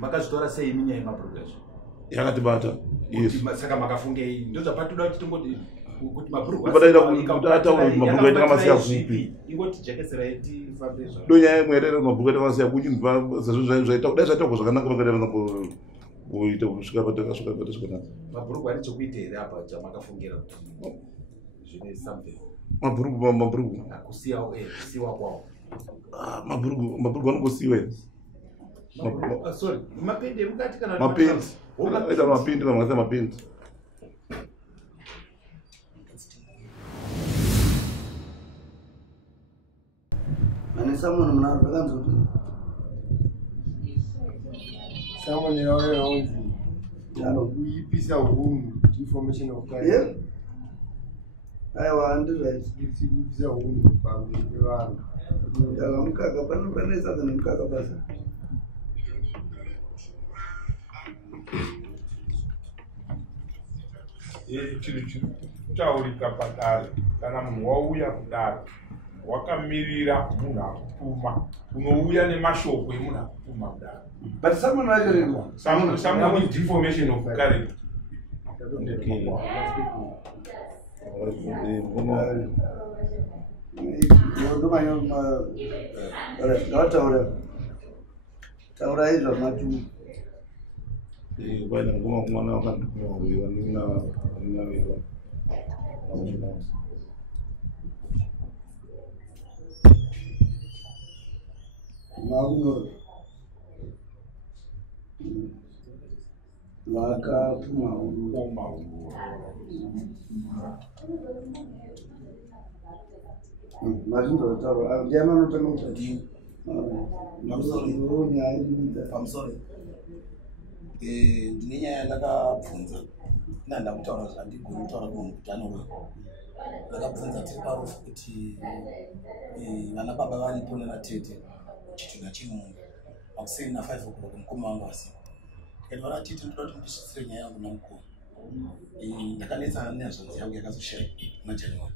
Makazvitora sei minyaya yemabhurugu yacho? Yakatibata. Yes. Saka makafunge ndo zvapatoda kuti tongoti kuti mabhurugu mabhurugu yakamasiya kupi. Ingoti jekesera yeti fambezva. Donya imwerere mabhurugu yakamasiya kuchimba zvaita kudai zvaita zvakanaka vakadai kuita kusvika patakasvika patasvika. Mabhurugu ari chokuita here apa chamakafungira kuti zvine something. Mabhurugu. Kusiwa kwawo. Mabhurugu anongosiwa here. Sorry, mapendi mukati kana mapendi. Oita mapendi kana masa mapendi. Ane someone mna vakanzo kuti someone yaonzi jalo kuipisa home information of guys. Yeah. Aiwa ndizvo kuipisa home pamwe pevanhu. Ndaka mukaka panesa kana mukaka basa. Chiri kutaurika padare kana munhu wauya kudare wakamirira munhu akutuma unouya nemashoko emunhu akutuma kudare. But someone vacho someone with information of character. Taura izvo matu. Baina ngoma kumwana wakandikuma kuiwa nina weva. Maguno. Laka puma uru. Mazindo taura. Jama notanga utati. I'm sorry. Ndine nyaya ndakabvunza ndakutaura kuti handigoni kutaura kumunhu kuti anorwa. Ndakabvunza tiri parufu kuti vana baba varipo nenatete chitunha chemunhu makuseni na 5 o'clock mukoma wangu asipo. Ndikati vana tete ndoda kuti ndisvitsire nyaya yangu namukoma. Ndakanetsana nehazvanzi yangu yakazoshaya maJanuary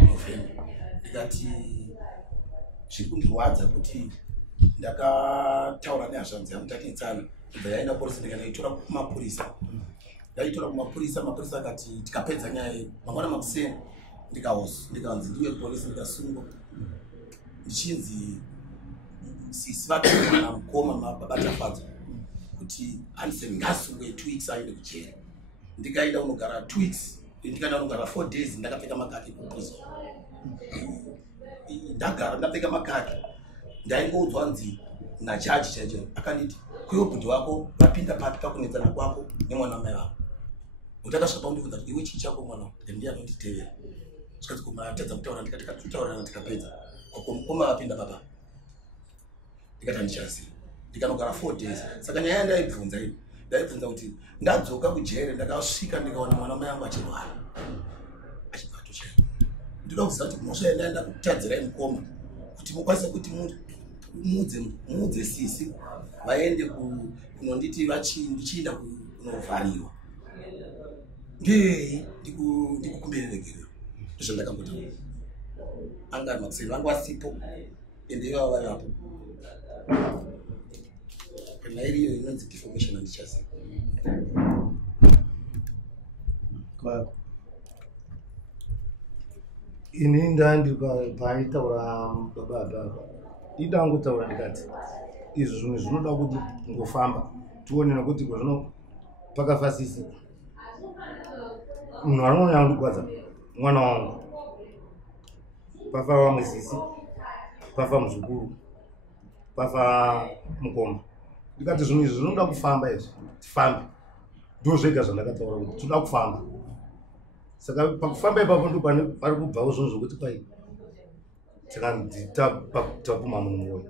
November. Ndikati zviri kundirwadza kuti ndakataura nehazvanzi yangu tatinetsana. Ndaenda polisi ndikaitora kumapurisa. Ndaitora kumapurisa, mapurisa akati tikapedza nyaya mangwana makuseni ndikanzi ndiwe polisi ndikasungwa. Ndichinzi sisi vakana mukoma mabata fadzo kuti andise ngasungwe 2 weeks aende kuchera. Ndikaenda unogara 2 weeks, ndikaenda unogara 4 days ndakapfeka makaki kuprison. Ndapfeka makaki. Ndaingoudzwa nzi najaji chacho akanditi kuyo bhudhi wako vapinda papi pakunetsana kwako nemwana mai wako. Utakasvika undibvunza kuti iwe chii chako mwana ndiye anonditevera. Zvikati kumatedza kutaura ndikataurana tikapedza. Mukoma vapinda papa. Ndikati handichaziva. Ndikanogara 4 days. Saka nyaya ndaibvunza iyi. Ndaibvunza kuti ndadzoka kujere ndakasvika ndikaona mwana mai wangu achirwara. Achibva atochera. Ndoda kuziva kuti mhosva ndaenda kutadzirai mukoma kuti mukwanise kuti mudze sisi vaende kunonditi ndichienda kunovhariwa. Ndikukumbererekerera. Ndizvo ndakambotaura. Anga ari makuseni vangu vasipo ende ivavo vari vapo. Kana iriyo inonzi defamation handichaziva. Ini ndandi paitaura baba idangotaura ndikati izvo zvimwe zvinoda kuti ngofamba tione nokuti kwazvino pakafasisi munhu anonyandikwadza mwana wangu pafa vamwe sisi pafa muzukuru pafa mukoma. Ndikati zvinhu izvi zvinoda kufamba izvi tifambe ndo zvega zvandakataura kuti toda kufamba. Saka pakufamba ipapo ndo pari kubvawo zvinhu zvokuti kwai tapuma munhu mwoyo.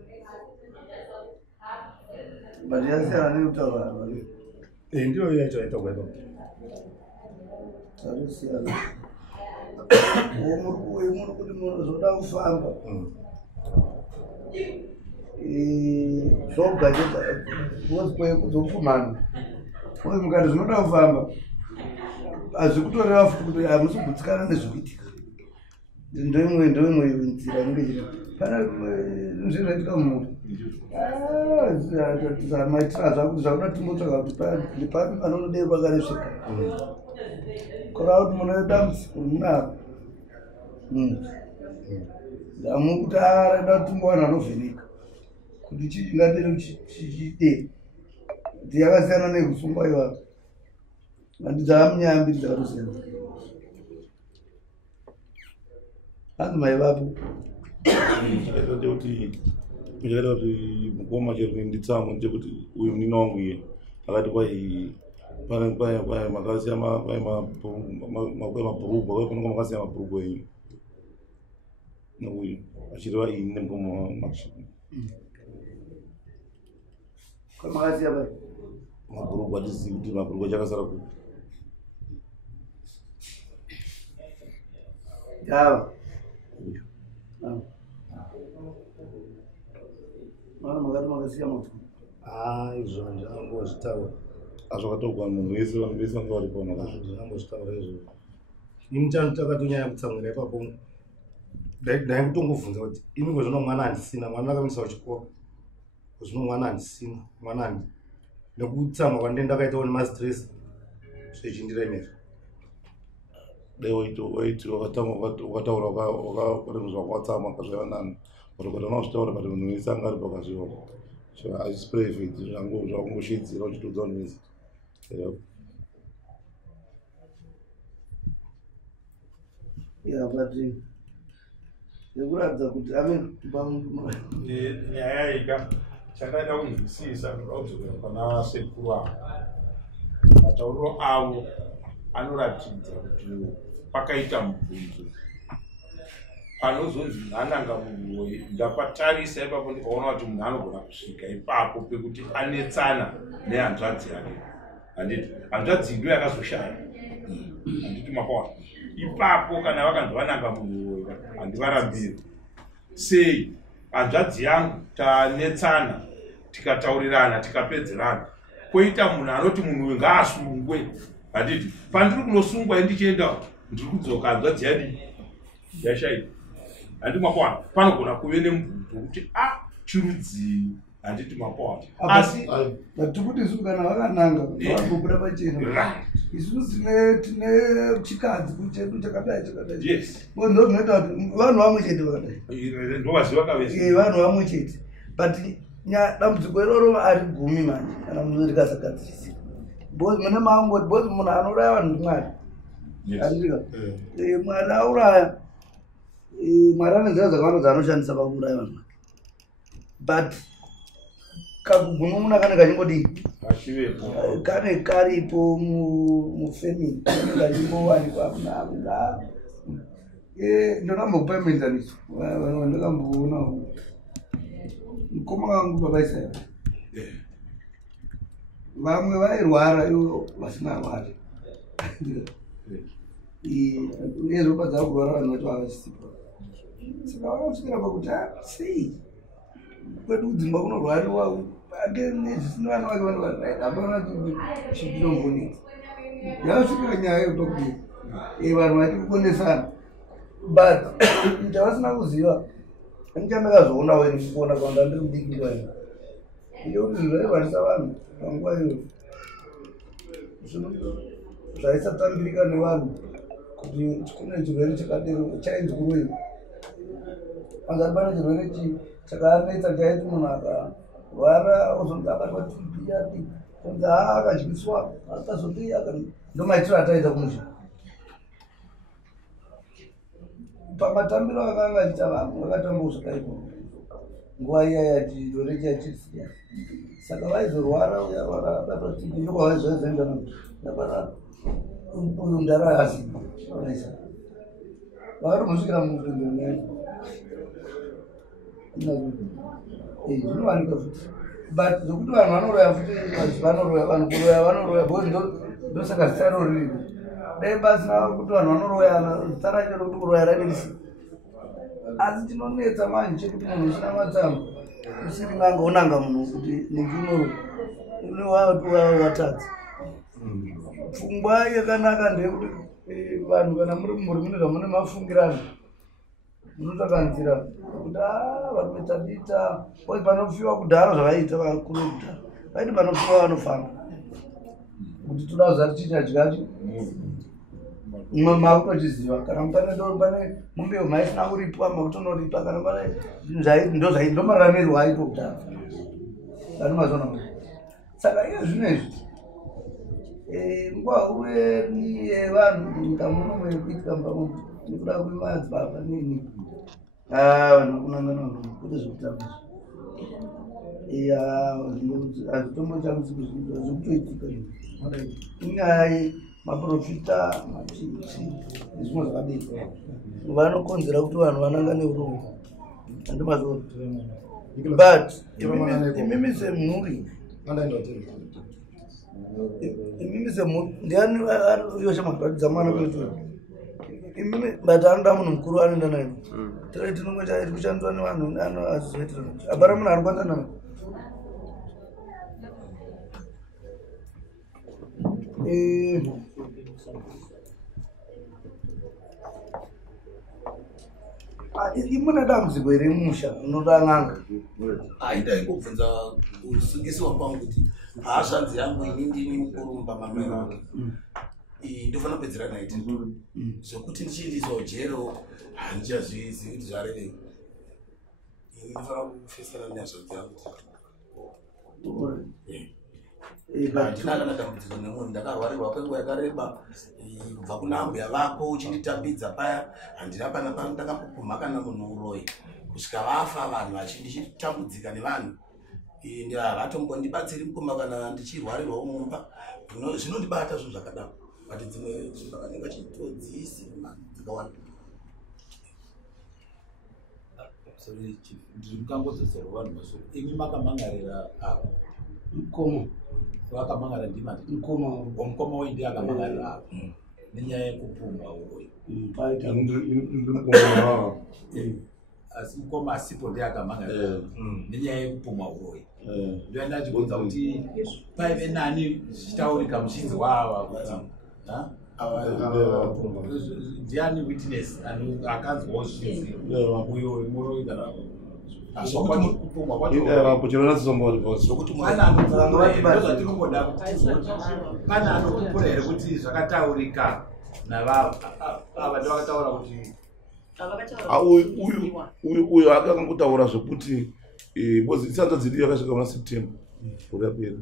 But yasiyana nekutaura ndiyo yacho yaitagwa ipapo. Tarisiyana. Muri kuti munhu zvoda kufamba. Zvogadzeta kuzokumana. Uye mukati zvinoda kufamba. Hazvikutoreva futi kuti hamusi kugutsikana nezvikuitika. Ndoimwe nzira inenge ichida. Pana zvinhu zvaitika mumuntu. maitira zvakuti zvakuda timbotsvaga kuti ndipapi panonoderwa karesvika kora kuti mune dambudziko munaro ndamukuti arada kutimbowana anovheneka kuti chii chingadero chichide kuti yakasiyana nekusungwa iwapo handidzamunyambiri dzakatosiyana hanzi maivapo kuti kuchaita kuti mukoma chero nditsamwa chekuti uyu munina wangu iye akati kwai makasiya mabhurugwa kwai kunonga makasiya mabhurugwa enyu nouyu achireva ini nemukoma makishini kwamakasiya pai mabhurugwa atizivi kuti mabhurugwa chakasara kuti yava mana makati makasiya mabhurugwa izvo ndangozvitaura azvakatogwa munhu wese vanhu vese vanga vari pano ndangozvitaura izvozvo ini takatonyanya kutsamwira ipapo dai kutongobvunza kuti imi kwezvino mwana handisina mwana akamisa kuchikoro kwezvino mwana handisina mwana nekutsamwa kwandei ndakaitawo nemastress zvechindiremera dai waiti wakataura wakaremezwa kwatsama kazvaiva nani kutokota unazvitaura but munhu wese anga ari pakazviona hazvisi private zvakungoshidzira uchitodza vanhu vese but yekuratidza kuti ave nyaya ika chandaida kunzwisisa ndoda kudzokera pana sekuru avo matauriro avo anoratidza kuti pakaita mubvunzo panozonzi nhananga munhu ndapatarisa ipapo ndikaona kuti munhu anogona kusvika ipapo pekuti anetsana nehanzvadzi yake handiti hanzvadzi ndo yakazoshaya handiti makaona ipapo kana vakanzi vananga munhu handivarambiri sei hanzvadzi yangu tanetsana tikataurirana tikapedzerana koita munhu anoti munhu uyu ngaasungwe handiti pandiri kunosungwa ndichienda ndiri kudzoka hanzvadzi yadi yashaita handi makwana panogona kuve nemubvunzo kuti chirudzii handiti makwana asi tikuti isusu kana vakananga vakubuda pachena isusu tine chikadzi kuchedu chakadai ndo zvinoita kuti vanhu vamwe chete vakadai ndovaziva kavese vanhu vamwe chete but dambudziko iroro ari gumi manje kana munhu rikasagadzirisa mune mangoti bcause munhu anouraya vanhu ndimwari andika mwari auraya mwari ane nzira dzakawanda dzaanoshandisa pakuuraya vanhu but kakugunun'una kane kachingodi kane karipo mufamily kane kachimbowanikwa kuna ndokambokupa menzaniso ndakamboona mukoma kangu babaisaya vamwe vairwara ivo vasina rwari nezvopa dzava kurwara vanhu vacho havachisipa saka vakasvikira pakuti sei kwedu kudzimba kunorwariwa ande nezvisina vana vake vanhapana chipinombonisi yakasvikira nyaya yekutokuti vanhu vachikukonesana but chavasina kuziva andichandakazoona weni kuona kwanda ndiri kudiki kwayo ndekuti zvinhu zvairwarisa vanhu panguva iyo zvaisatambirika nevanhu kuti kune chirwere chakadero chainzi kurwei angati pane chirwere chakanetsa chaiti munhu akarwara ozonzi abatwa TB ati onzi akadyiswa akazoti ndomaitiro ataita kumusha pamatambiro akanga achiita vanhu vakatambawo zvakaipo nguva iya chirwere chachisiya saka vaizorwara uyarwara abatwa TB ndokwavaizvaizvaenda nabara uyu ndara aziva vaisa vakatomusvikira mupindonyaya zvinowanika futi but zvokuti vanhu vanoroya futi vanoroya vanhu kuroya vanoroya bcause ndosaka zita ro riripo dai pasina kuti vanhu vanoroya zita racho rokuti kuroya radirisi asi chinonetsa manje chekuti munhu usina matsamba usiri nanga unanga munhu kuti ningiunovatadza pfungwa yakanaka ndeyekuti vanhu kana muri mumhuri mune zvamune mafungirano unotakanzira kuti vanoita dita panofiwa kudhara zvavaita vakuru vekudhara vaiti panofiwa vanofamba kuti toda kuzati tichadyacho mumwe makutochiziva kana pane mumbeyo maisina kuripwa makutonoripa kana pane ndomaramirwa aito kudhara ani mazona saka iyo zvinezvi nguva huru yevanhu nyika muno mwekuitika mbamunhu nekuda kwemadzibaba nini vanhu vakunangana kuti zvekutamba hazvitombotambudziko zvikutoitika inyaya maprofita machichi nezvimwe zvakadii vanokonzera kuti vanhu vanangane urombo handimazona but imimi semhuri imimi semhuri ndiani yosha mabhatidza mwana kwetu imimi but anoda munhu mukuru anoenda naye tiri tinongochaiti kushandiswa nevanhu azizoitira apana munhu ari kwanza naye imuna dambudziko here musha unoda n'anga aida ingobvunza kusungisiwa kwangu kuti hashanzi yangu ini ndini mukuru pamamai wake ndofanira kupedzera naye tinto zvokuti ndichiindiswa jero handichazvizi kuti zvarevei ini ndofanira kufesera nezvadzi yangu handina kana dambudziko nemunhu ndakarwarirwa kwenguva yakareba kubva kuna mbuya vako uchinditambidza paya handina pana pandakambopumha kana munhu uroyi kusvika vafa vanhu ndichitambudzika nevanhu havatombondibatsiri mukoma kana ndichirwarirwawo mumba zvinondibata zvinhu zvakadaro but dzimwe zvakanenge chitodzisi dzakawanda ndirimukangodzosera vanhu masoro imi makamangarira ava mukoma vakamangarira ndimukoma wendi akamangarira ava nenyaya yekupumha uroyi asi mukoma asipo ndi akamangarira nenyaya yekupumha uroyi ndoenda achibvunza kuti paive nani zvichitaurika muchinzwa ava kuti ndiani witness akanzwawo zvinhu uyo muroyi kana zvokutimwanazvatinongoda kuti pane anokupura here kuti zvakataurika navava ndovakataura kuti uyu akangutaura zvekuti isanza dziri yakasvika muna september urapera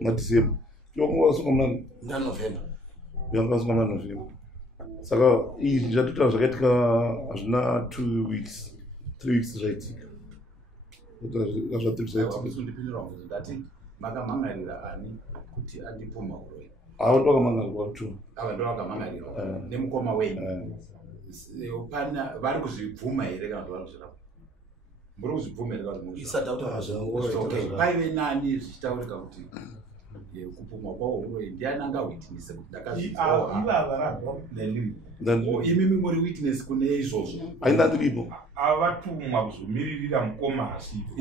nadecember yongasunga muna november saka izvi zvatotaura zvakaitika hazvina 2 weeks 3 weeks zvaitika zvaitikundipindura ndati makamangarira ani kuti andipumha uroyi ava ndovakamangarirwa tu ava ndovakamangarirwa nemukoma wenyu vari kuzvibvuma here kana kuti vari kuzvirapa muri kuzvibvuma here kana paive nani zvichitaurika kuti kupumha kwawo uroyi ndiani angawitness kuti ndakazimimi muri witness kune izvozvo aina ndiripo avatumwa kuzomiririra mukoma asipo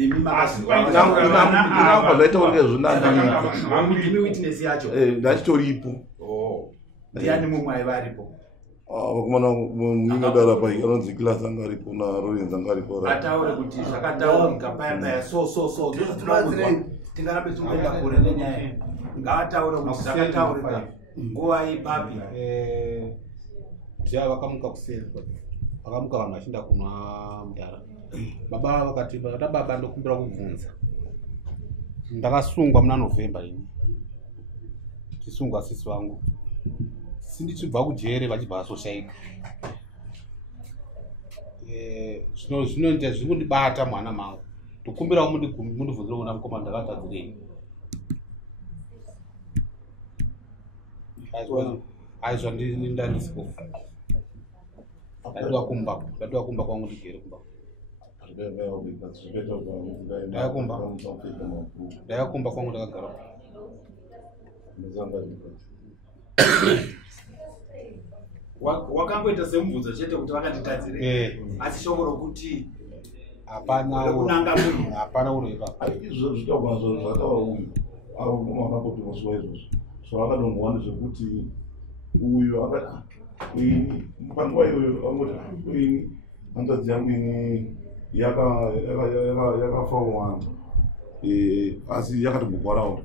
zvaitaurike imi witness yacho ndachitoripo ndiani mumwe aiva aripo vakomana muinodara pai anonzi kilasi anga aripo narorenzi anga aripo ataure kuti zvakataurika paya so tingarambe tinoenda kure nenyaya ngavataure kuti zvakataurika nguva ipapi ndiya vakamuka kuseri vakamuka vanhu vachienda kunwa mudhara baba vakati vakata baba ndokumbira kubvunza ndakasungwa muna november ini tichisungwa sisi vangu sindichibva kujere vachibva vasoshaika zvinoita zvingundibata mwana mangu tokumbirawo mundibvunzire kuna mukoma ndakatadzirei aizva ndandisipofu ndadiwa kumba kwangu ndigere kumba ndayakumba kwangu ndakagara wakangoita semubvunzo chete kuti vakanditadzire asi shoko rokuti hapana unoipa izvo zvitaugwa zvataura uyu avamakapotimosiwa izvozvo so akadongowana zvekuti uyu panguva iyoyo angoti hanzvadzi yangu ini yakafa one asi yakatogogwarawo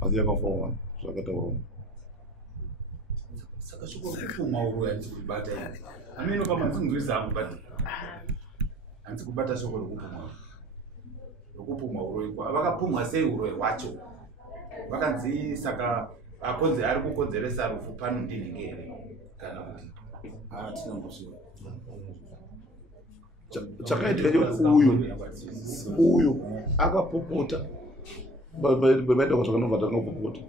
asi yakafa one zvakataura saka shokokupfuma uro handisi kubata yani ameno kama ndinzwizangu but handisi kubata shoko rokupfuma uro ikwa vakapfumwa sei uro wacho vakanzi saka ari kukonzeresa rufu pano ndinenge here kana kuti tinongosiwa chakaitika chekuti uyu akapopota vaita zvakanobva takapopota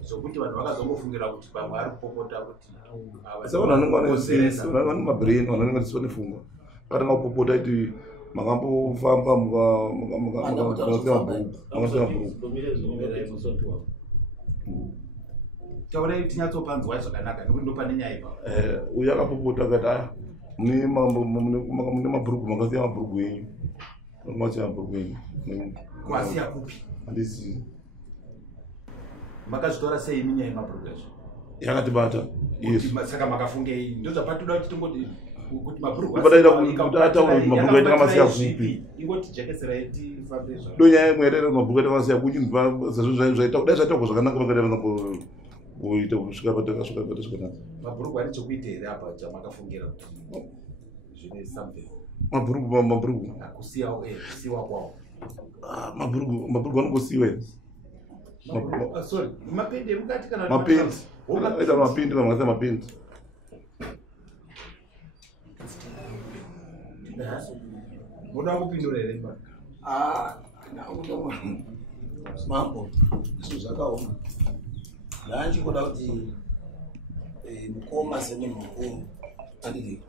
zvokuti vanhu vakazongofungira kuti pamwe ari kupopota kuti savanhu vane mabrain vanhu vanenge vachiiswa nefunga vakatanga kupopota iti makambofamba taurai tinyatsopanzwa zvakanaka nekuti ndopane nyaya ipa uyu akapopota akati aya mune mabhurugu makasiya mabhurugu enyu masiya mabhurugu enyu kwasiya kupi handisi makazvitora sei minyaya yemabhurugu ezvo yakatibata saka makafungei ndozvapatoda kuti tingoti kuti mabhurugu ataura mabhurugu aita kamasiya kupi ingoti jekesera tifambezva donyaya imwe yataita mabhurugu aita kamasiya kuchibva dai zvaitako zvakanaka vakatanga kuita kusvika patakasvika mabhurugu ane chekuita here apa chamakafungira kuti zvine something mabhurugu kusiyiwa kwawo mabhurugu anongosiyiwa here sorry mapendi emukati kana mapendi aita mapendi kana makasiya mapendi muda kupindura here mambo zvinhu zvakaoma ndaachikoda kuti mukoma semunhu mukuru andidi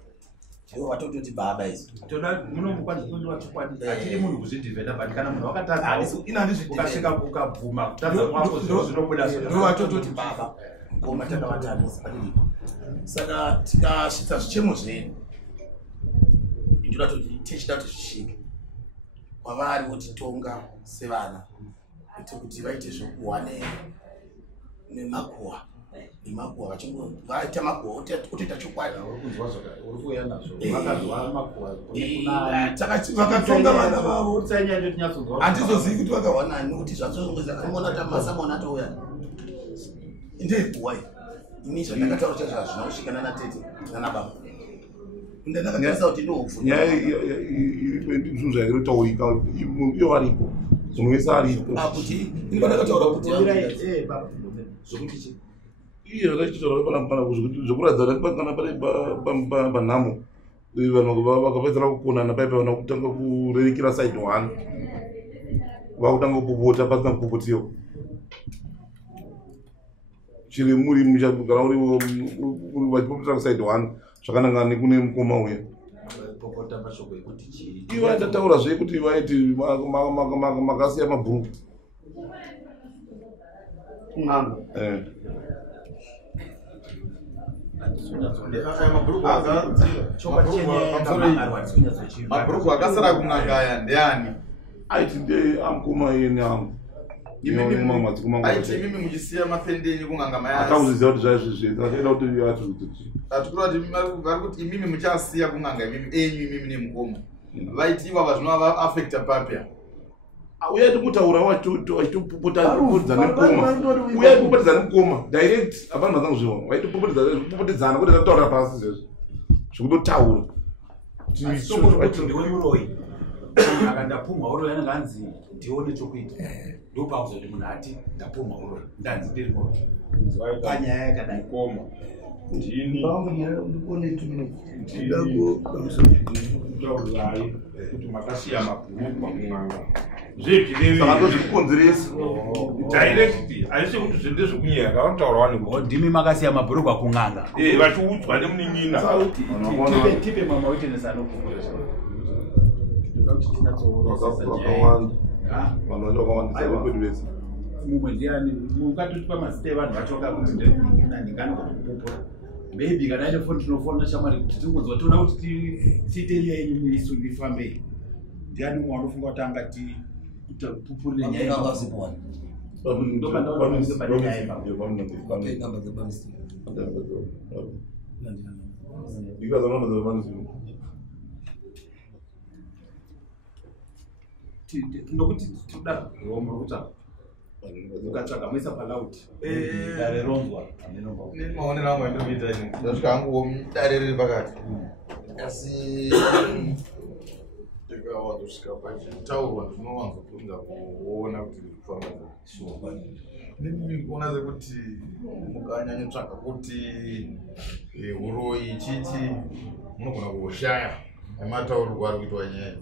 ivo vatototi baba izi toda munomukwanisa chokwadi achiri munhu kuzvidhivhenda but kana munhu wakatazukasvika ukabvuma kutadza kwako zvinobuda ndo vatototi baba mukoma takavatambisa andidi saka tikasvitsa zvichemo zvedu ndoda kuti tichida kuti zvisvike kwavari votitonga sevana kuti vaite zvokuhwa nemakuhwa vaita makuhwa otoita chokwadi vakatonga vana vavo handizozivi kuti vakahwa nani nokuti zvazoona kuti masamona atouya ndeguhwa ini zvandakataura chazva zvinosvikana natete nanababa ndandakatarisa kuti nyaya zvinhu zvairitaurika iyo varipo zvinhu wese aripo kuti ini pandakataura kuti iye zvakachitaura zvekuratidza kana panhamo vanhu vakapedzera kukonana paipa vana kutanga kurerekera side one vakutanga kupopota pasina kupopotiwa chiri muri muchagara uri vachipopotera side one zvakananga nekune mukoma uya ivo aitataura zvei kuti vaiti makasiya mabhurugu mabhurugu akasara kunangaya ndeani aiti ndeamukoma iye neangu aiti imimi muchisiya mapendenyu kunganga mayatakuziziva kuti zvaizvizvi achaida kuti atiuti atikura kuti vari kuti imimi muchasiya kunganga imimi enyu imimi nemukoma vaiti ivava zvinovaaffecta papya uyai tikutaura wachitopopotedzana nemukoma direct hapana mazangu waitopopotedzana kuti takutaura pasi izvezvo zvekutotaura ndeuroi akandapumwa uroi anenge anzi ndione chokuita ndopakuzoti munhu ati ndapumwa uroi ndanzi ndiri muroi panyaya yakadai koma ndinitaurai kuti makasiya mabhurugu pakun'anga zvekukonzeresa direct haisi kuti zvinde zvekunyeka vanotaurawa nekuti ndimi makasiya mabhurugu akun'anga vachiudzwa nemunin'ina tipe mama witness anokuvura mumwe ndiani mukatotipa mazita evanhu vachoka kuti ndinganokupopora maybe kana ine foni tinofonera shamwari kuti tingonzwa toda kuti tiiteria yenyu muisu ndifambei ndiani mumwe anofunga kuti angati pupurire nyaya nokuti toda muruta ukatsvaga muisa palauti dare ronzwa maonero angu endoita ini ndasvika hangu dare riri pakati asi ndikawazosvika pachitaurwa ndinowanzokunda kuona kuti kufamba ndikuona sekuti mukanyanyotsvaga kuti uroyi chichi munogona kushaya nemataurirwo ari kuitwa nyaya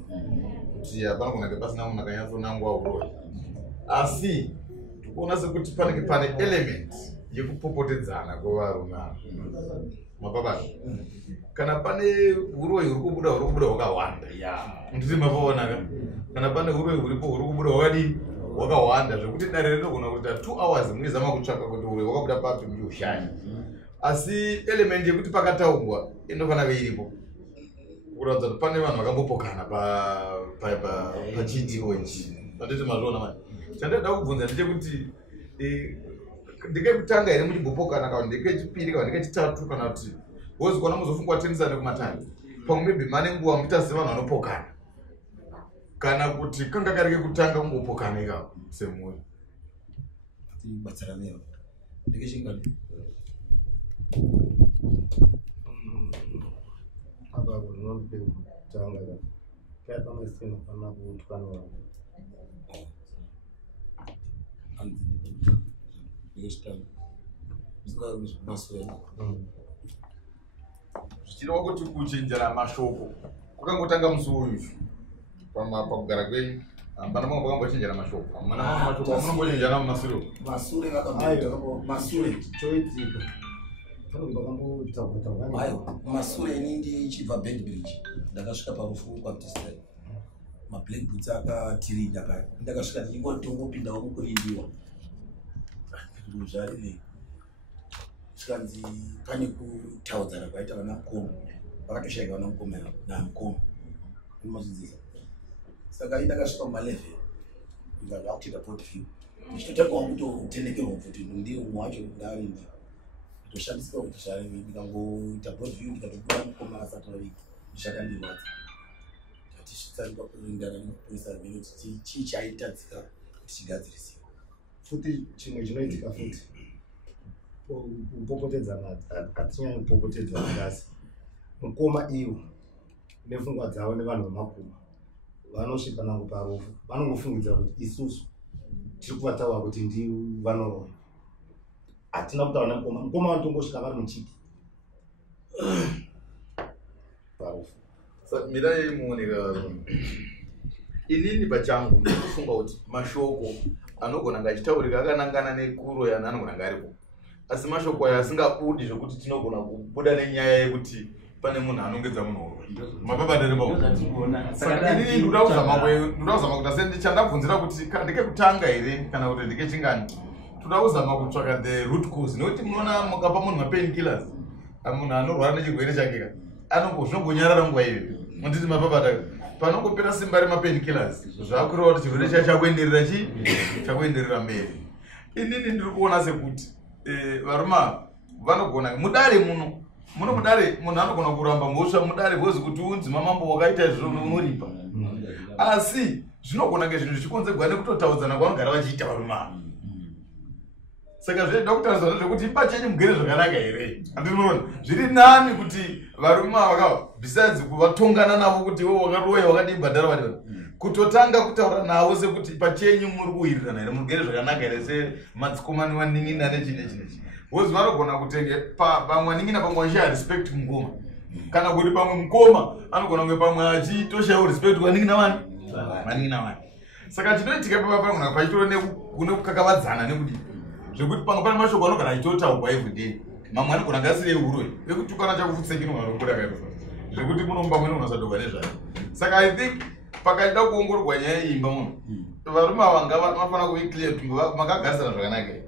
kuti hapana kunenge pasina munhu akanyatsonangwa uroyi asi tikuona sekuti panenge pane element yekupopotedzana kwevarume mapapati kana pane uroyi huri kubuda hwakawanda nditi mapaonaka kana pane uroyi huripo huri kubuda hwakawanda zvekuti dare rinogona kuita 2 hours muchizama kutsvaka kuti uroyi hwakabuda papi muchiushanya asi element yekuti pakataurwa inofanira iripo kuratidza kuti pane vanhu vakambopokana pachiitiko ichi anditi mazviona manje chandaida kubvunza ndechekuti ndekekutanga here muchimbopokana kana ndekechipiri kana ndekechitatu kana kuti wozi kuona muzofungwa tenisane kumatani pamwe maybe mane nguva muchitaziva vanhu vanopokana kana kuti kanga kari kekutanga kungopokana ikako semuri tibatsiranewo ndekechingani apa kunonde kutanga ka kaya pamasina pana kutukana vanhu zvichireva kuti kuchenjera mashoko kwakangotanga musi uyu pakugara kwenyu hapana mamwe pakambochenjera mashoko mashoko amunongochenjera mumasiro masure choitika masure ini ndichibva Bedbridge ndakasvika parufu kwabtisrai mablack boots akatiri ndakasvika ndingotongopindawo mukurindiwa zvarivei zvikanzi pane kutaudzana kwaita vana mukoma vakatoshaika vana mukoma namukoma inomadzidzisa saka indakasvika muma11 ndakakutenda port view ndichitotangawo kutotenekerwa kuti ndi umwe wacho ndaarindi ndoshandisika kuti zvarivei ndikangoita port view ndikatobuda mukoma asati raviki zvakandirwadza ndatisvitsaikakurindaranipoisa vene kuti chii chaitadzika kuti chigadzirisiwa futi chimwe chinoitika futi kupopotedzana hatinyanyi kupopotedzana gasi mukoma iwo nepfungwa dzavo nevanhu vemakuma vanosvika nangu parufu vanongofungidzira kuti isusu tiri kuvataura kuti ndi vanoroya hatina kutaura nemukoma mukoma vanotongosvika vari muchiti parufu mirai muoneka inini pachangu ndikufunga kuti mashoko anogona nga achitaurika akanangana nekuro yana anogona nga aripo asi mashoko aya asingabudi zvekuti tinogona kubuda nenyaya yekuti pane munhu anongedza munhu mapapaderepainini ndikuzama kuti ase chandabvunzira kuti ndikekutanga here kana kuti ndikechingani toda kuzama kutsvaka the root cause nekuti munoona mukapa munhu mapain killers munhu anorwara nechirwere chakeka zvinongonyarara nguva iyo nditi mapapata panongopera simba remapain killers zvakureva kuti chirwere chakuenderera mberi inini ndiri kuona sekuti varuma vanogona mudare muno mudare munhu anogona kuramba mhosva mudare vozi kuti unzima mambo wakaita izvozvo unoripa asi zvinogona nge zvinhu zvichikonzerwa nekutotaudzana kwavanogara vachiita varuma saka zvaida kutariswa nezvekuti ipachenyu mugere zvakanaka here handinoona zviri nani kuti varuma vaka besides kuvatongana navo kuti iwo wakaroya wakadibhadhara vadii kutotanga kutaura navo sekuti pachenyu muri kuwirirana here mugere zvakanaka here semadzikomani wanin'ina nechinechinechi vozi vanogona kutenge pamwaning'ina pamwe achiya respect mukoma kana kuti pamwe mukoma anogona kunge pamwe achitoshawo respect waning'ina vani maning'ina vani saka chinoitika papapangona pachitoro nekukakavadzana nekudii zvekuti pamwe pane mashoko anogara achitotaurwa everyday mamwe anogona ngasire uroi ekutukana chakufutsekinwarokurakaia zvekuti munomba mwene unasadogwa nezvayo saka I think pakaita kuongororwa nyaya yeimba muno varume ava vanofanira kuve clear kuti makagarisana zvakanaka here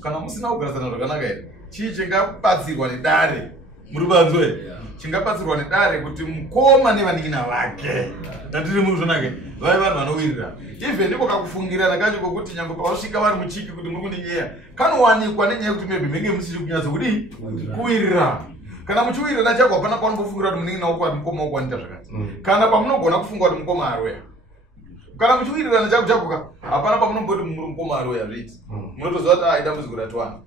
kana musina kugarisana zvakanaka here chii chingabatsirwa nedare muri vanzo here chingabatsirwa nedare kuti mukoma nevanikina vake tatiri muzvonake vai vanhu vanowirira even ndipo kakufungirana kacho kokuti nyange pavasvika vari muchiki kuti muri kundinyeya kanowanikwa nenyaya yekuti maybe menge musiri kunyatsa kudi kuwirira kana muchiwirira chako hapana paunofungira kuti munin'ina wako ati mukoma wako anoita zvakati kana pamunogona kufunga kuti mukoma aroya kana muchiwirirana chako chakoka hapana pamunomboti muri mukoma aroya zviiti munotoziva kuti idambudziko ratiwana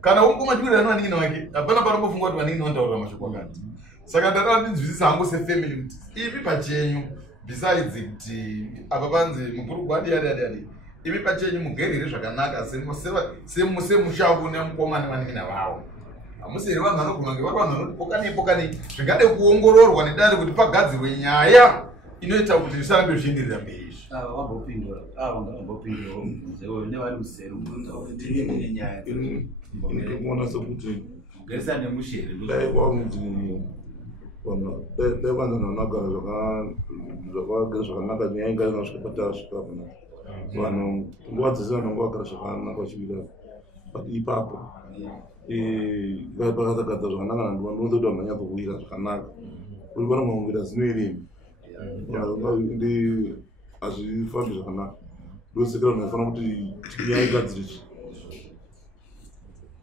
kana umukoma chiwirirana nevanin'ina wake hapana panombofunga kuti vanin'ina vanotaurira mashoko akati saka ndada ndinzwisisa hangu sefamily kuti imi pachenyu besides kuti apa panzi mupurugwadi yadi imi pachenyu mugerere zvakanaka semushangu nemukoma nevanin'ina vavo hamusiri vanhu vanogona kunge vari vanhu vanoti pokani zvingade kuongororwa nedare kuti pagadzirwe nyaya inoita kuti zvisarambe zvichienderera mberi izvi vambopindura nevari musero nenyaya ndikuona sekuti kugarisana nemushere dai kwakuti dai vanhu vanogara zvakagara zvakanaka nyaya ingari nasvika patasvika pana vanhu nguva dzese vanonga vagara zvakanaka vachivira but ipapo pakatagadza zvakanaka nandiva ndinototi vanhu vanyatsokuwira zvakanaka kuti vanomawira zinoeremi ndi hazvifambi zvakanaka ndosekera vanhu vaifana kuti nyaya igadzirisi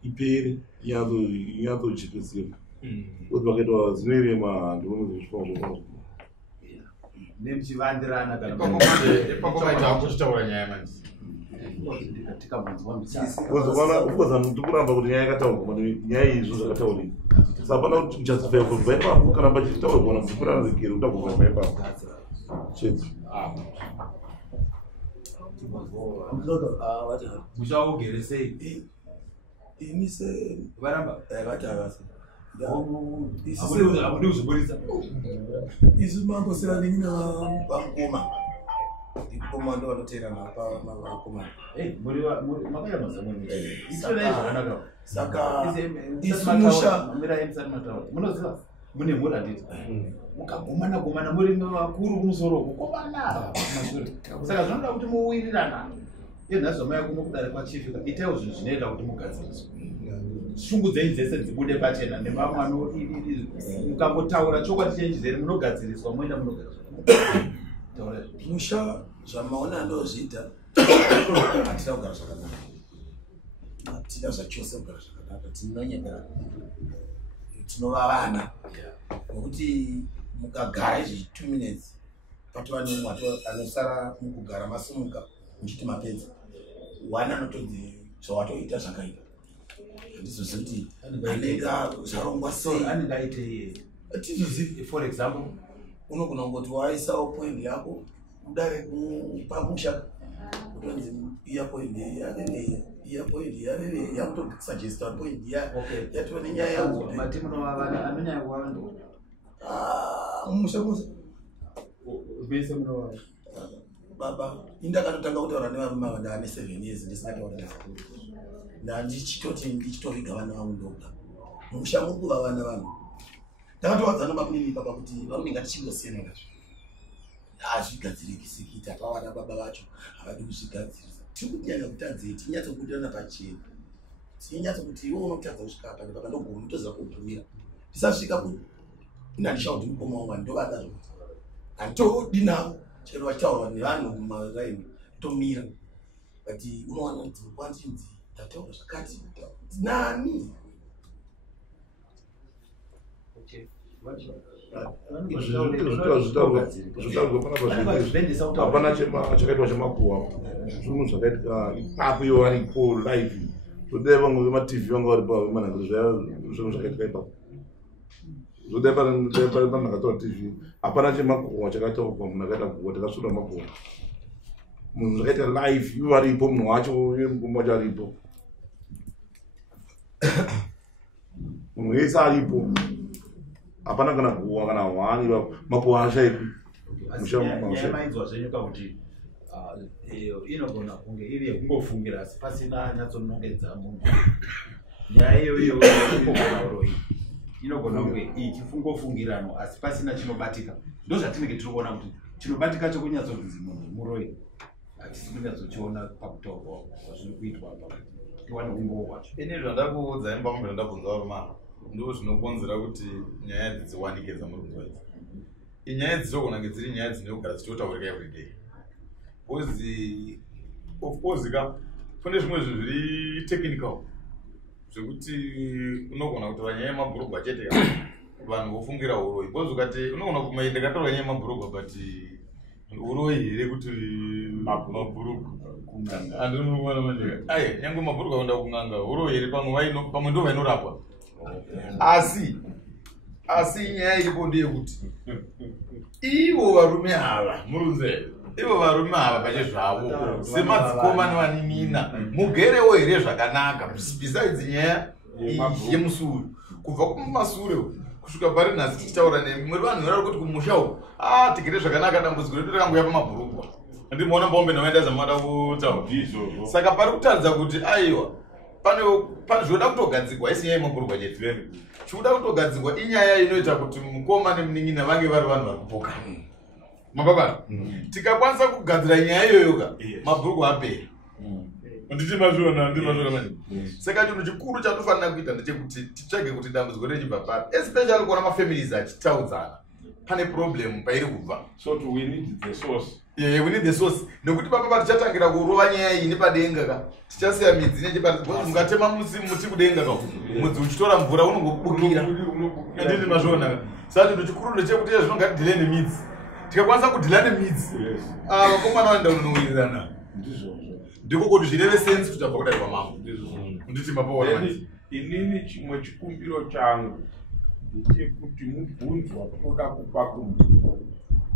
ipere inyatsochekesera kuti vakaitwa zinoerema ndinonezvifambo nemuchivandirana kuchitaura nyaya manzi tikuramba kuti nyaya yakataurwa nyaya izvo zvakataurika sapana kuti justify kubva ipapo kana pachitaurwa kana mutikurarikeri utagobva ipapo chedzi muchaugere sei imise varamba vatavasa hamudi kuzviburisa isu mangosera ningina vamukoma ikoma ndo vanoteerana pavakoma makaita mazamuni saka isumusha munoziva mune mhuri handiti mukagomana muri vakuru kumusoro kukomana saka zvinoda kuti muwirirana yenhazvamai kunokudare kwachifika itaiwo zvinhu zvinoita kuti mugadziriswe shungu dzenyu dzese dzibude pachena nemamwe mukangotaura chokwadi chenyu zvere munogadziriswa moenda munogadziriswa musha zvamaona andozviita hatina kugara zvakanaka hatina zvachose kugara zvakanaka tinonyemera tinova vana nokuti mukagara izvi 2 minutes patova nemwe anosara mukugara masimuka muchiti mapedza one anotodzi zvawatoita zvakaita handizozivi kuti anenge zvarongwa sei anenge aitei hatizozivi. For example unogona kungoti waisawo point yako udare pamusha kutonzi iya point yareve yakutosuggesta point yatova nenyaya yaanonyaya kuwando musha mose vese munovava baba indakatotanga kutaura nevarume ava ndaane 7 years ndisingataura nezakuru ndandichitoti ndichitoviga vana vangu ndoga musha mukuva vana vanhu ndakatowadza nomakunini baba kuti vamunenge tichingosiyana nazvo hazvigadziriki sekiti apavana baba vacho havadi kuzvigadzirisa tiri kunyanya kutadzei tinyatsokutirana pachena tinyatsokuti iwo unotadza kusvika apa nepapa ndogoma mutoziva kubvumira ndisasvika kuti ndandishawa kuti mukoma wangu handovada zvokuti handitodi navo chero vachitaurwa nevanhu mumaraini tomira but unowana kuti kwanchinzi ndataura zvakati nani hapana chakaitwa chemakuhwa zvinhu zvakaitika ipapo iyo varipo live zvodai vamwe vematv vanga varipo manhangiro zvinhu zvakaitika ipapo zvodai panhakatora tv hapana chemakuhwa chakataurwa munhu akaita kuhwa takasvura makuhwa munhu zvakaitika live ivo varipo munhu wacho mukoma wacho aripo munhu wese aripo hapana kana kuwa kana hwani mapuwa ashaipi mainzwa zvenyuka kuti inogona kunge iri yekungofungira asi pasina nyatsonongedza munhu nyaya iyoyo ikogonauroi inogona kunge ichifungofungirano asi pasina chinobatika ndo zvatinenge tiri kuona kuti chinobatika chokunyatsonzi munhu muroi hatisi kunyatsochiona pakutaurwa kwazviri kuitwa apa tiwane umbo hwacho ini zvandakuudza imba mumbe ndabvunza varumana ndo zvinokonzera kuti nyaya idzi dziwanike dzamuri kunzwa idzi. Inyaya dzogona kunge dziri nyaya dzinogara dzichitaurika everyday. Kozi of course kune zvimwe zvinhu zviri technical zvekuti unogona kuti vanyaya yemabhurugwa chete vanhu vofungira uroyi. Kozi ukati unogona kuti ndakataura nyaya yemabhurugwa but uroyi here kuti mabhurugwa andinoona manje ai nyange mabhurugwa kuenda kunganga uroyi here pamwe ndo vainorapwa. Asi nyaya iripo ndeyekuti ivo varume ava murunze ivo varume ava pachezvavo semadzikoma nevaninina mugerewo here zvakanaka besides nyaya yemusuru kubva kumasure kusvika pari nhasi tichitaura nemwe vanhu vari kuti kumusha uku tigere zvakanaka dambudziko redu rakangoya pamabhurugwa andimuona mbombe navaenda zamada kutaura. Saka pari kutaridza kuti aiwa pane zvoda kutogadzirwa isi nyaya yemabhurugwa chete chikuda kutogadzirwa inyaya inoita kuti mukoma nemunin'ina vange vari vanhu vari kupoka mababa. Tikakwanisa kugadzira nyaya iyoyoka mabhurugwa apera nditi mazviona mani. Saka chinhu chikuru chatofanira kuita ndechekuti titsvage kuti dambudziko rechibva pari especially kuona mafamilies achitaudzana pane problem pairi kubva. So we need the source. Yeah, we need the source. Nekuti papa tichatangira kurova nyaya iyi nepadenga ka tichasiya midzi nechepadenga mungatema muti kudenga ka mudzi uchitora mvura unongobukira nditi mazviona. Saka chinhu chikuru ndechekuti zvinonga tidhile nemidzi tikakwanisa kudhila nemidzi vakomana vanoenda kunowirirana ndiko kuti zvireve sense kuti abva kudari pamambo nditi mapaona. Inini chimwe chikumbiro changu ndechekuti mubvunzwa toda kupa kuti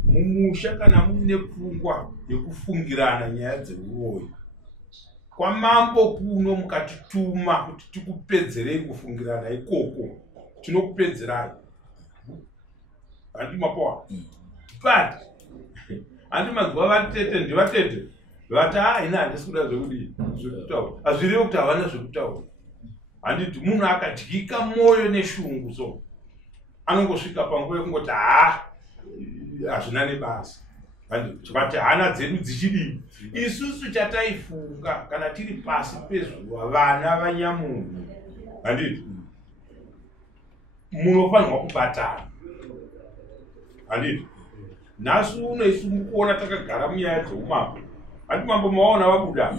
mumusha kana muine pfungwa yekufungirana nyaya dzeuroyi kwamambo kuno mukatituma kuti tikupedzerei kufungirana ikoko tinokupedzerai handimapowa but handimadziwa vatete ndivatete vati ina handisi kuda zvekudii zvekutaura hazvirevi kuti havana zvekutaura. Handiti munhu akadyika mwoyo neshungu so anongosvika panguva yekungoti hazvina nebasa vati hana dzedu dzichidii. Isusu chataifunga kana tiri pasi pezuva vana vanyamunhu handiti munofanirwa kubatana handiti. Nhasi uno isu mukuona takagara munyaya dzeumambo handi mambo maona vabuda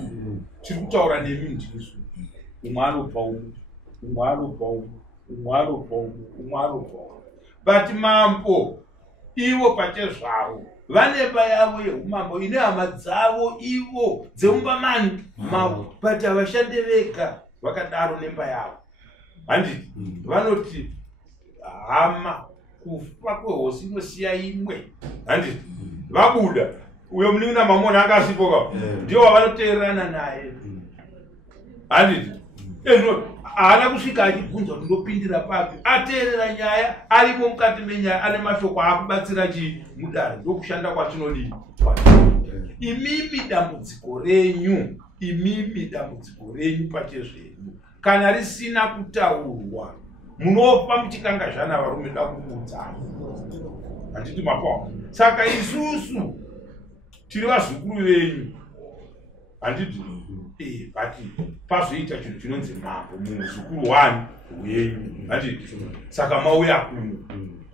tiri kutaura nemi ndisu umwe anobva umu umwe anobva umu umwe anobva umu umwe anobva umu but mambo ivo pachezvavo vanemba yavo yeumambo ine hama dzavo ivo dzemumbamani mavo but havashande vega vakadaro nemba yavo handiti vanoti hama kufa kwehosi inosiya imwe handiti vabuda uyo munin'ina mamona anga asipoka ndiwo wavanoteererana naye handiti haana kusvika achibvunzwa kuti ndopindira papi ateerera nyaya arimo mukati menyaya ane mashoko akubatsira chii mudare ndokushanda kwatinodii. Imimi dambudziko renyu pachezvenyu kana risina kutaurwa munofa muchikangazvana varume da kuudzana handiti mapawa. Saka isusu tiri vazukuru venyu handiti but pazoita chinhu chinonzi mambo muzukuru wani wenyu handiti. Saka mauya kuno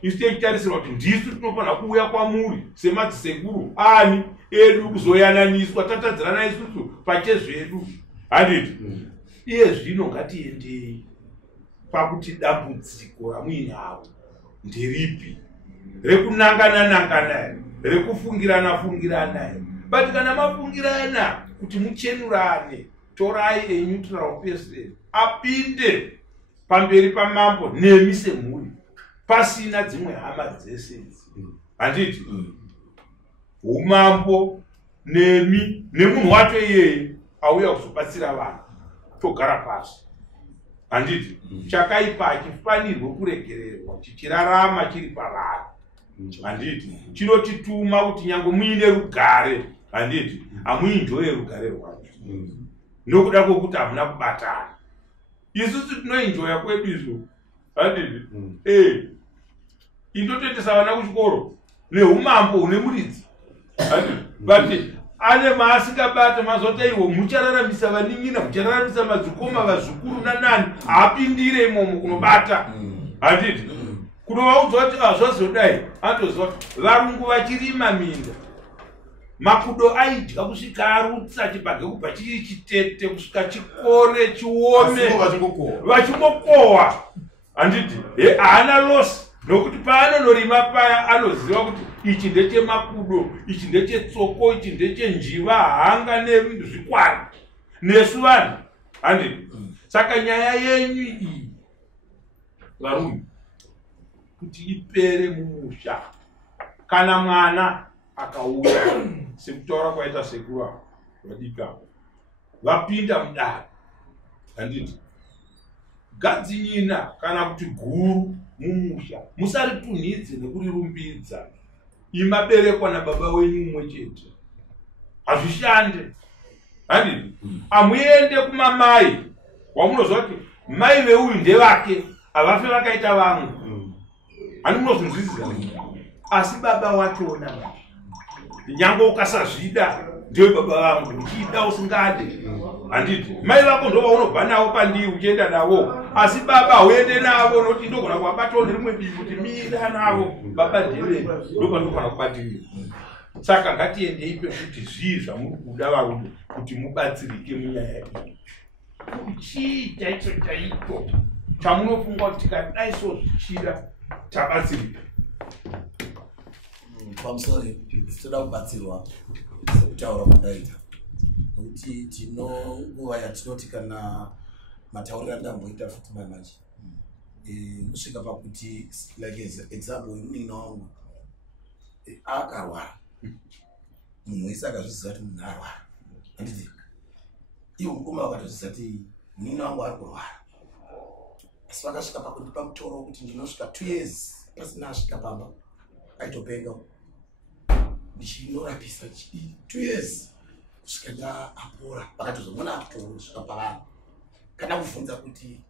isu tichitarisirwa kuti ndisu tinofanira kuuya kwamuri semadzisekuru ani edu kuzoyananiswa tatadzirana isusu pachezvedu handiti. Iye zvino ngatiendei pakuti dambudziko ramuinavo nderipi rekunangana rekufungirana but kana mafungirana kuti muchenurane torai eneutral person apinde pamberi pamambo nemi semhuri pasina dzimwe hama dzese handiti. Umambo nemi nemunhu wacho iyeye auya kuzobatsira vanhu togara pasi handiti. Chakaipa hachifanirwe kuregererwa chichirarama chiri pavanhu handiti. Chinotituma kuti nyange muine rugare handiti hamuinjoye rugare rwacho nokuda kwokuti hamuna kubatana. Isusu tinoinjoya kwedu izvo handiti. Indotoendesa vana kuchikoro neumambo une muridzi handiti but ane maasikabata mazota iwo muchararamisa vaning'ina muchararamisa madzikoma vazukuru nanani apindire imomo kunobata handiti kunovaudza kuti zvazodai antoziva kuti varungu vachirima minda makudo aidya kusvika arutsa chibage kubva chiri chitete kusvika chikore chiome vachingokohwa handiti haana losi nokuti paanonorima paya anoziva kuti ichi ndechemakudo ichi ndechetsoko ichi ndechenjiva hanga nezvikwani nesu vanhu handiti saka nyaya yenyu iyi varume kuti ipere mumusha kana mwana akauya sekutaura kwaita sekuru avo vadikapo vapinda mudare handiti gadzinyina kana kuti guru mumusha musaritunhidze nekurirumbidza imaberekwa nababa wenyu mumwe chete hazvishande handiti amuende kumamai wamunoziva kuti mai veuyu ndevake havafe vakaita vamwe hani munozvinzwisisa asi baba wachona nyange ukasazvida ndiwe baba vangu uchida usingade handiti mai vako ndo vaunobva navo pandii uchienda navo asi baba uende navo nokuti ndogona kuvabatawo nerimwe bii kuti mira navo baba ndeve ndopandogona kubatirira saka ngatiendei pekuti zvii zvamuri kuda varume kuti mubatsirike munyaya iyi chii chaicho chaicho chamunofunga kuti tikadai sozvichira tabatsirika pamusori tinoda kubatsirwa sekutaura kudaita nokuti tino nguva yatinoti kana matauriro andamboita futi manje kusvika pakuti like example munina wangu akarwara munhu wese akazviziva kuti munhu arwara handiti iwo mukoma wakatozviziva kuti munina wangu ari kurwara asi vakasvika pakundipa mutoro wekuti ndinosvika 2 years pasina asvika pamba aitopenga ndichinorapisa 2 years kusvika ndaapora vakatozomona kusvika pavanhu kana kuvhunza kuti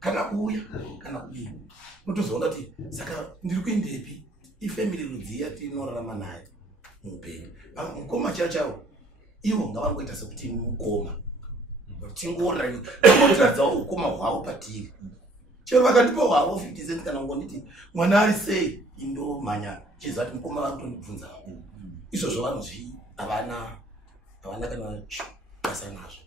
kana kuuya kana kudini unotozoona kuti saka ndiri kuendepi ifamily rudziya tinorarama naye muupenyu mukoma chavo ivo ngavangoita sekuti mukoma tingotiradzawo ukoma hwavo patiri chero vakandipa hwavo 50 cent kana ngonditi mwana ari sei indomhanya chiziva kuti mukoma vakutondibvunza izvozvo vanozvi havana kana basa nazvo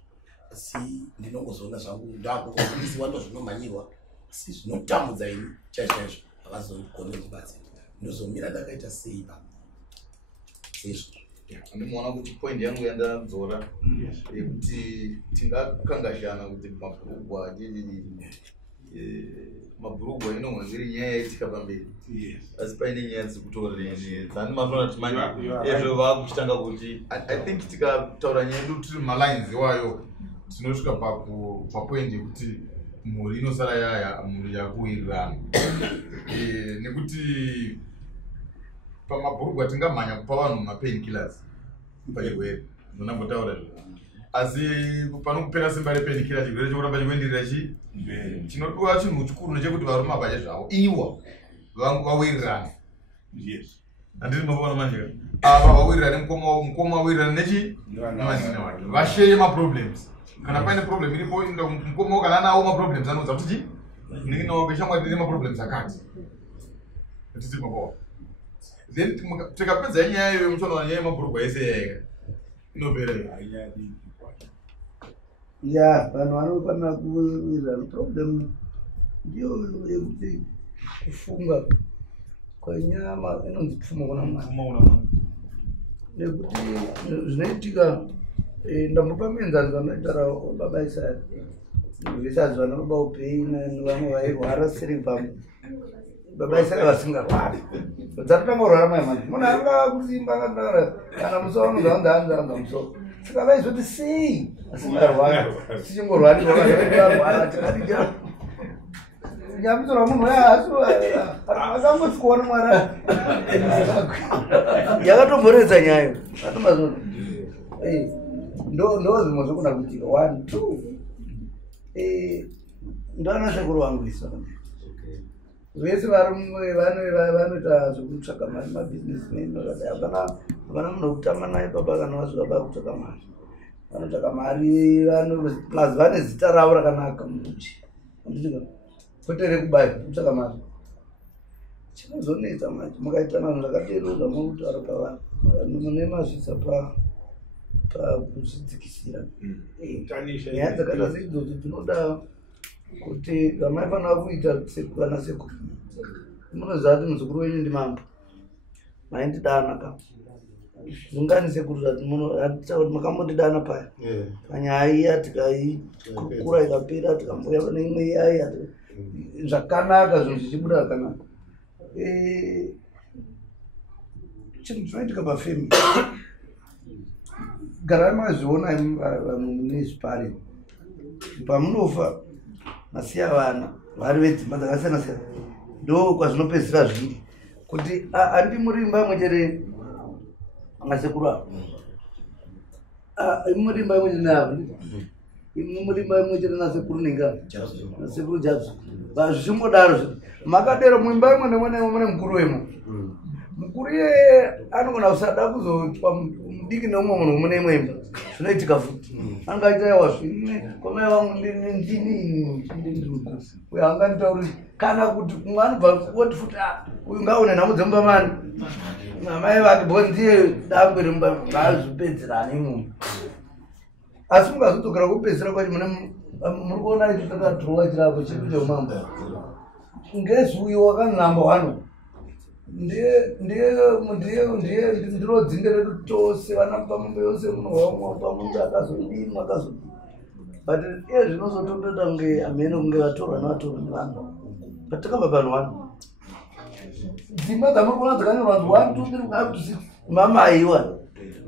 asi ndinongozoona zvangu ndakufundisiwa ndo zvinomhanyirwa asi zvinotambudza ini chaizvo havazogone kubatsira ndozomira ndakaita sei pa sezvo ndimoona kuti point yangu yandadzora yekuti tingakangashana kuti mabhurugwa mabhurugwa inogona dziri nyaya yaitika pamberi asi paine nyaya dzikutoredzani maona timanya ezvo vakuchitanga kuti I think tikataura nyaya yedu tiri malines iwayo tinosvika papoint yekuti mhuri inosara yaya mhuri yakuwirirana nekuti pamabhurugwa tingamhanya kupa vanhu mapain killers pachirwere ndonambotaura izvo asi panokupera simba repain killer chirwere chokuramba chikuenderera chinodiwa chinhu chikuru nechekuti varume vabache zvavo iwa vawirirane handiti mavona manjeka ava vawirirane mukoma wawirirane nechi nevanina wake vasheye maproblems kana paine problem iripo mukoma wakana nawo maproblems anodza kuti chi nina wake shamwatire maproblems akati titi mavona then tikapedza nyaya iyoyo mutoona nyaya yemabhurugwa ese yaika inopera ya vanhu vanofanira kuwirirana problem ndiyo yekuti kufunga kwenyama inonzi pfuma kuna mwana nekuti zvinoitika ndambopa menzanzi vanoitara baba isari visazi vana baba upei vamwe vairwara silver baba isari vasingarwari dzatotangorwara mai manje munhu arika kusimba kana musoro unozanzaanzanza musoro saka vaizoti sei asingarwari tichingorwariarwara tikadija nyamitora munhu akangosikuona mwara yakatomboredza nyayo atomazona ndo zvimwe zvokuna kuitika 1 2 ndoana sekuru wangu isa vese vanoita zvokutsvaka mari mabhizinesmen hapana munhu wekutama naye baba kana vasvika baba kutsvaka mari vanotsvaka mari plus vane zita ravo rakanaka muchi kwete rekubai kutsvaka mari chinozonetsa manje mukaita vanhu zvakaderoza mukutaura pavanhu mune mazvisa pakuzvidzikisira nyaya dzakaita seidzodzo dzinoda kuti vamaifanira kuita vana sekuru munoziva kuti muzukuru wenyu ndimambo maindidana ka zungani sekuru zvati atita kuti makambondidana paya panyaya iya tikaikura ikapera tikambouya pane imwe iyaya zvakanaka zvinhu zvichibuda zvakanaka chinhu chinoitika pafemi garai mazviona mune zvipare pamunofa masiya vana vari vedzimba dzakasiyana siyana ndo kwazvinopedzisira zviri kuti handi murimba mwechere masekuru avo murimba imwechere neavo murimba imwechere nasekuru nengano nasekuru jabzo zvichimbodaro zviri makadero muimba imwe nemwe nemwe mune mukuru wemo mukuru iye anogona kusada kuzotwa mudiki neumwe munhu mune imwe imba zvinoitika futi angaitaiwa kwamaivamuindini uyo anganitauri kana kuti kumwe anobva oti futi uyu ngaune nhamo dzemumba mani namai vake bondiye dangwe remumba vaazvipedzerani imomo asi mukazodzokera kupedzisira kwacho muri kuona icho takadhirowa chirako chipi cheumambo ngezuyo wakanhamba wano ndirodzinge redu tose vana pamumbe yose munohwaumwa pamumbe akazodini akazodini but iye zvinozototoita kunge amene kunge vatorwa nevatorwa nevanhu patakamba panhu wano dzimba dzamuri kuona dzakanyorwa ndi 1 2 3 4 mamaiwa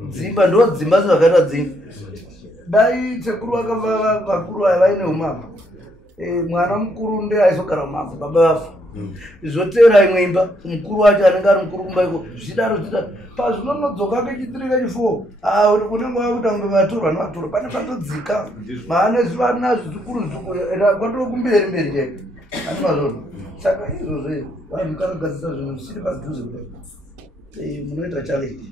dzimba ndo dzimba dzakaita dzimba dai sekuru vakuru aya vaine umambo mwana mukuru nde aizogara umambo baba vafa zvotera imwe imba mukuru wacho anenge ari mukuru kumba iko zvidaro pazvinonodzoka kechitiri kechi4 unenge wakuita kunge vatorwa nevatorwa pane patodzika maane zvivana zvidzukuru zvidzukuru kwatoro kumberi mberi chai ani mazvona saka izvozve vanhu kanogadzisa zvinhu zvisiri padhuze kudai munoita challenge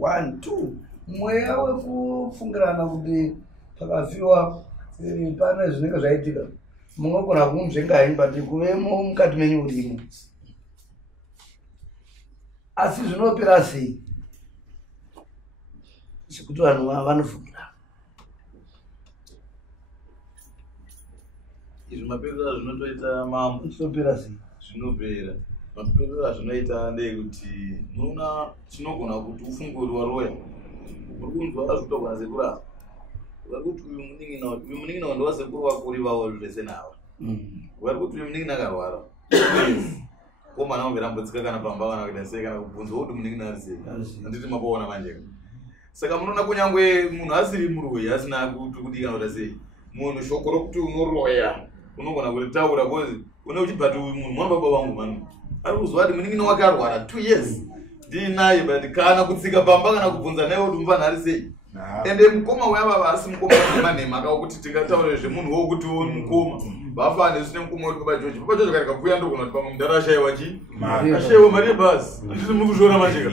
1 2 mweya wekufungirana kuti pakafiwa pane zvinenge zvaitika munogona kumuzvengaini but kuvemo mukati menyu urimo asi zvinopera sei sekuti vanhu vanofungira izvi maperero azvinotoita mambo zvinopera sei zvinopera maperero azvinoita ndeyekuti munoona chinogona kuti ufunge uri waroya uri kunzwa azvitogona sekurasa vari kuti uyu munin'ina wando wasekuru vakuri vavo zvese navo vari kuti uyu munin'ina akarwara komana wamberambotsika kana pamba kana kuita sei kana kubvunzwa kuti munin'ina ari sei handiti mapaona manjeka saka munoona kunyange munhu asiri muroyi asina kuti kana kuita sei munhu shoko rokuti unoroya unogona kuritaura kozi une uchibvati munhu mwana baba vangu manu ari kuzwa kuti munin'ina wake arwara 2 years ndinaye but kana kutsika pamba kana kubvunza naye kuti mufana ari sei ende mukoma weyava asi mukoma wemanhema kuti tingataure zvemunhu wokuti mukoma vafane zvine mukoma wedu baba joji baba joji karika kuuya ndogona kuti pamwe mudhara ashayiwa chii ashayiwa mari yebhasi anditi muri kuzviona majeka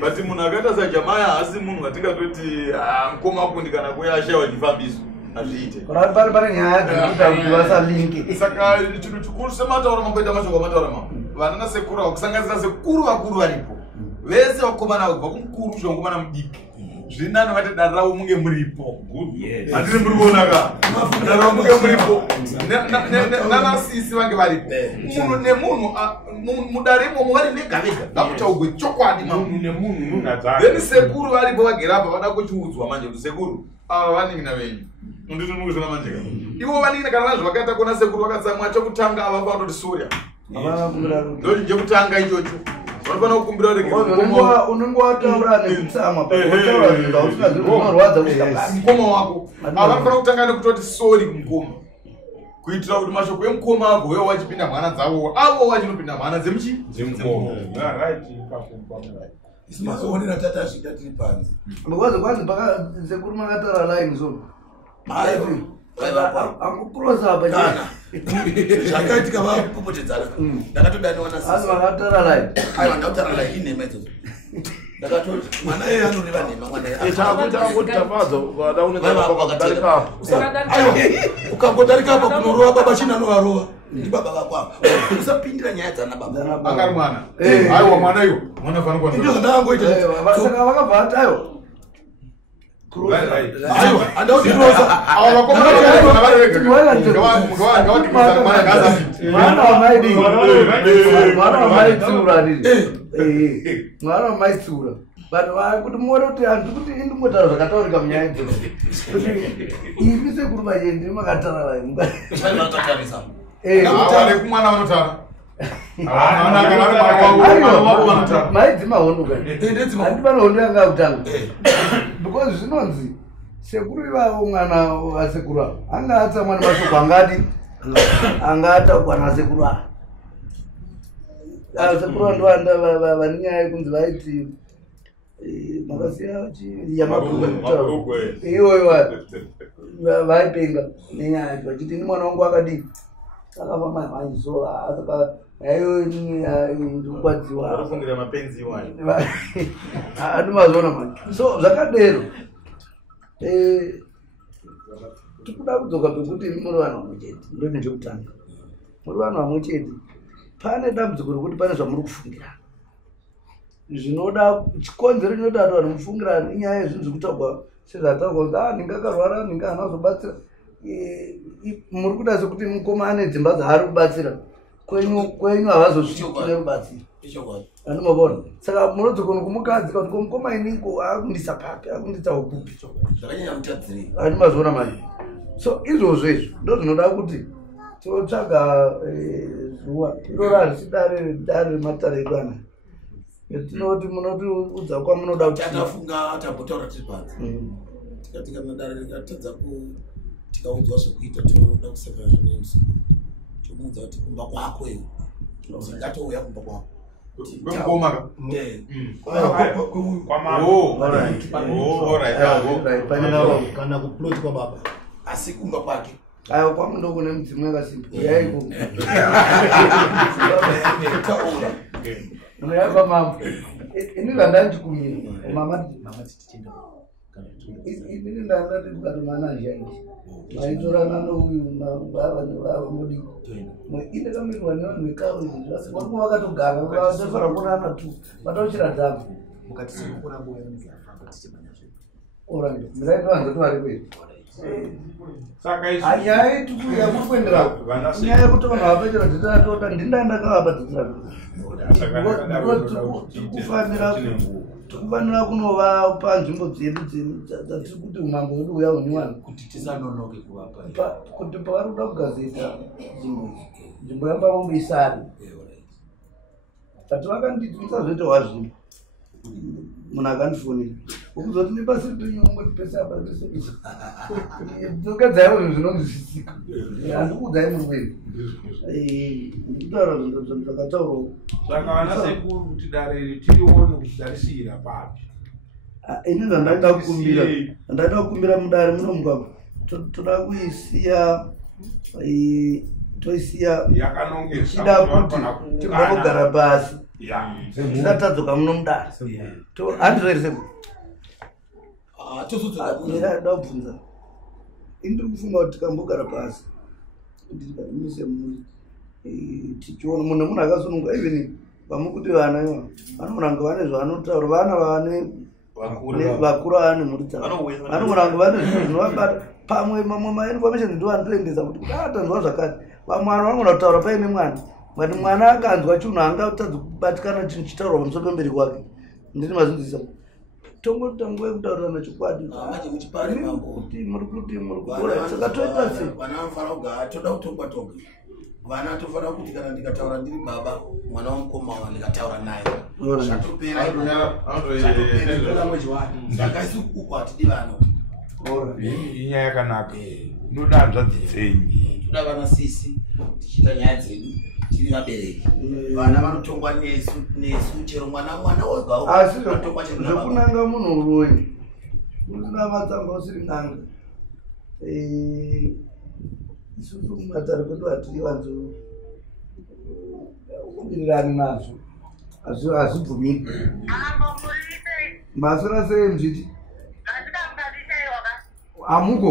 but munhu akaita sajamaya asi munhu atingatoti mukoma kundikana kuya ashayiwa chifambiso azviite pane nyaya dzekuita kuti vasalinge saka chinhu chikuru semataura mamboita mashoko amataura mambo vana nasekuru vakusanganisira sekuru vakuru varipo vese vakomana kubva kumukuru zvakomana mudiki zvinani vati dare ravo munge muripo handiri muri kuonaka dare ravo munge muripo nanasisi vange varipo munhu nemunhu mudare imomo vari vega vega ngakutaugwe chokwadi then sekuru varipo vagerapa vada kuchiudzwa manje kuti sekuru ava vaning'ina venyu nditi muri kuzvona manjeka ivo vaning'ina kana nazvo vakaita kuona sekuru vakatsamwa chokutanga ava vanoti surya ndo chekutanga ichocho vanofana kukumbira unenge wataura nekutsamwa utaura zvinhu zvinorwadza mukoma wako vanofana kutanga nekutoti sori kumukoma kuitira kuti mashoko emukoma agowewo wachipinda mhana dzavo avo wachinopinda mhana dzemukoma mazoonera tata zvida tiri panze kwanzi sekuru makatara line so akukurosa apa zvakaitika vapopotedzana ndakatodaniwana asi vakatara lai aiwa ndautara lai inhema idzodzo ndakatoti mwana iye anoreva nhema mwana ukangodarika apa kunorova baba chinanorova ndi baba vako apa usapindira nyaya dzana baba akari mwana aiwa mwana iyo mwana fanira kuwa ndizvo ndakangoita saka vakabva atayo mwana wamaitsura vanhu vakuti muone kuti hanzi kuti indimbotaura zvakataurika munyaya idzodzo kuti imi sekuru vaendi makatarara kumwana vanotara maidzi mahondo handi pane hondo yanga kutanga because zvinonzi sekuru ivavo mwana wasekuru avo anga atsamwa nemashoko angadi anga ataukwa nasekuru avo sekuru avo ndovanda vane nyaya yekunzi vaiti makasiya yamabhuku iwoyo vaipenga nenyaya yacho vachiti ni mwana wangu akadii akafa maiso saka aiyo ndikwadziwa anofungira mapenzi iwayo andimazoona manje so zvakadero tikuda kudzoka pekuti muri vanhu vamwe chete ndoni ndekutanga muri vanhu vamwe chete pane dambudziko rekuti pane zvamuri kufungira zvinoda chikonzero chinoda kuti vanhu mufungira inyaya yezvinhu zvekutaurwa sezvataurwa ndingakarwara ndingaanazobatsira muri kuda sekuti mukoma ane dzimba dzaari kubatsira kwenyu havazosvikire rubatsiro andimavona saka munodzoka nokumukadzi kuti komukoma iniko akundisa papi akundisa upupi andimazoona manje so izvozvo izvo ndo zvinoda kuti totsvaga zuva iroro harisi dare rematare edu ana tinoti munotiudza kwamunoda kutatafunga tambotaura tiri panze tikatika madare rikatadza tikaudzwa zvekuita tinoda kusaka nemusukuru tomuudza kuti kumba kwako iwe tingatouya kumba kwako kana kuploti kwa baba asi kumba kwake aiwa kwamundo kune mudzimu yakasimba yaiko munoyakwa mambo ini zvandandikumira mama inini ndandati kukatomanajaiti maitorana nouyu vavamudi indakamirwa nevanhu vekavo vangu vakatogara vatofara kuonana tu vatauchira dzavo miraitovanzati vari kwedu nyaya yetukuyamuri kuenderako nyaya yekuti vanhu vapachira dzitatota ndindandakavapa dzitatikufanira tikufanira kunova panzvimbo dzedu dzatiri kuti umambo wedu uya uniwana kuti tisanonoke kuvapa kuti pavari kuda kugazeta nzvimbo yambavomboisari ati vakanditi musazoita wazvino munhu akandifonera ukuzoti nepasiri penyongoti pese apa tokedzaiwo zvinhu zvinonzwisisika handikuudzai muri kwenu ndikutaura zvinhu zvakataurawo saka vana sekuru kuti dare iri tirione kuti darisiyira papi ini zvandada kukumbira mudare muno mugwagwa toda kuisiya toisiya ichida kuti timbogara pasi tisatadzoka muno mudare handizoerise da kubvunza indiri kufunga kuti tikambogara pasi imise muri tichiona munhu nemunhu akasununga even vamukuti vana iva vanogona vane zvavanotaura vana vane vakuru aane mhuri dzavo vanogona vane zvinhu zvinovabata pamwe mamwe mainformation ndovanotoendesa kuti kudatanzwa zvakati vamwe vanhu vanogona kutaura paine mwana but mwana akanzwa chinhu angatadzi kubatikana chinhu chitaurwa pamusoro pemberi kwake ndini mazinzisa tongotanguva yekutaurirana chikwadi muri kuti muri kukora saka toita sei vana vanofanira kugara toda kutongwa vana tofanira kuti kana ndikataura ndiri baba mwana wamukoma ndikataura naye zvatopera zvakaisi uko hatidi vana inyaya yakanaka inoda hanzvadzi dzenyu toda vana sisi tichiita nyaya dzedu tiri vabereki vana vanotongwa nesu chero mwana wega asi zvokunanga munhu uroi usina matsamba usiri nanga isusu kumatare kwedu hatiwanzo umirirani nazvo hazvibvumiri masora sei muzviti hamuko